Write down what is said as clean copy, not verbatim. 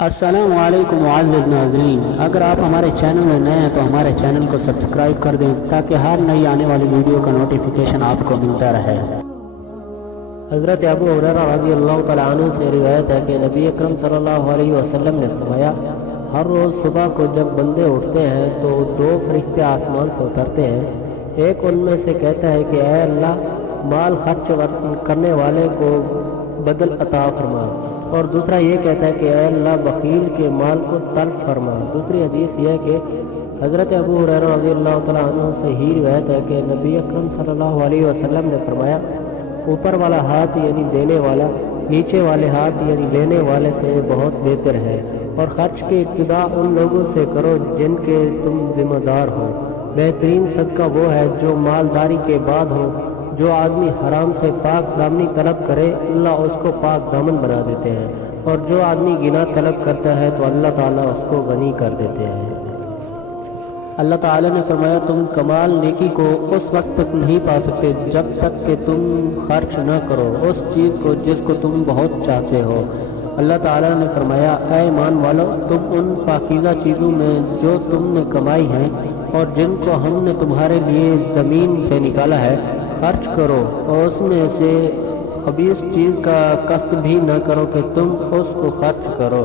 السلام علیکم معزز ناظرین، اگر آپ ہمارے چینل میں نئے ہیں تو ہمارے چینل کو سبسکرائب کر دیں تاکہ ہر نئی آنے والی ویڈیو کا نوٹیفیکیشن آپ کو ملتا رہے۔ حضرت ابو ہریرہ رضی اللہ تعالیٰ عنہ سے روایت ہے کہ نبی اکرم صلی اللہ علیہ وسلم نے فرمایا، ہر روز صبح کو جب بندے اٹھتے ہیں تو دو فرشتے آسمان سے اترتے ہیں۔ ایک ان میں سے کہتا ہے کہ اے اللہ، مال خرچ کرنے والے کو بدل عطا فرما، اور دوسرا یہ کہتا ہے کہ اے اللہ، بخیل کے مال کو تلف فرما۔ دوسری حدیث یہ ہے کہ حضرت ابو ہریرہ رضی اللہ تعالیٰ عنہ سے ہی روایت ہے کہ نبی اکرم صلی اللہ علیہ وسلم نے فرمایا، اوپر والا ہاتھ یعنی دینے والا نیچے والے ہاتھ یعنی لینے والے سے بہت بہتر ہے، اور خرچ کی ابتدا ان لوگوں سے کرو جن کے تم ذمہ دار ہو۔ بہترین صدقہ وہ ہے جو مالداری کے بعد ہو۔ جو آدمی حرام سے پاک دامنی طلب کرے، اللہ اس کو پاک دامن بنا دیتے ہیں، اور جو آدمی گناہ طلب کرتا ہے تو اللہ تعالیٰ اس کو غنی کر دیتے ہیں۔ اللہ تعالیٰ نے فرمایا، تم کمال نیکی کو اس وقت تک نہیں پا سکتے جب تک کہ تم خرچ نہ کرو اس چیز کو جس کو تم بہت چاہتے ہو۔ اللہ تعالیٰ نے فرمایا، اے ایمان والو، تم ان پاکیزہ چیزوں میں جو تم نے کمائی ہیں اور جن کو ہم نے تمہارے لیے زمین سے نکالا ہے خرچ کرو، اور اس میں سے خبیث چیز کا قصد بھی نہ کرو کہ تم اس کو خرچ کرو۔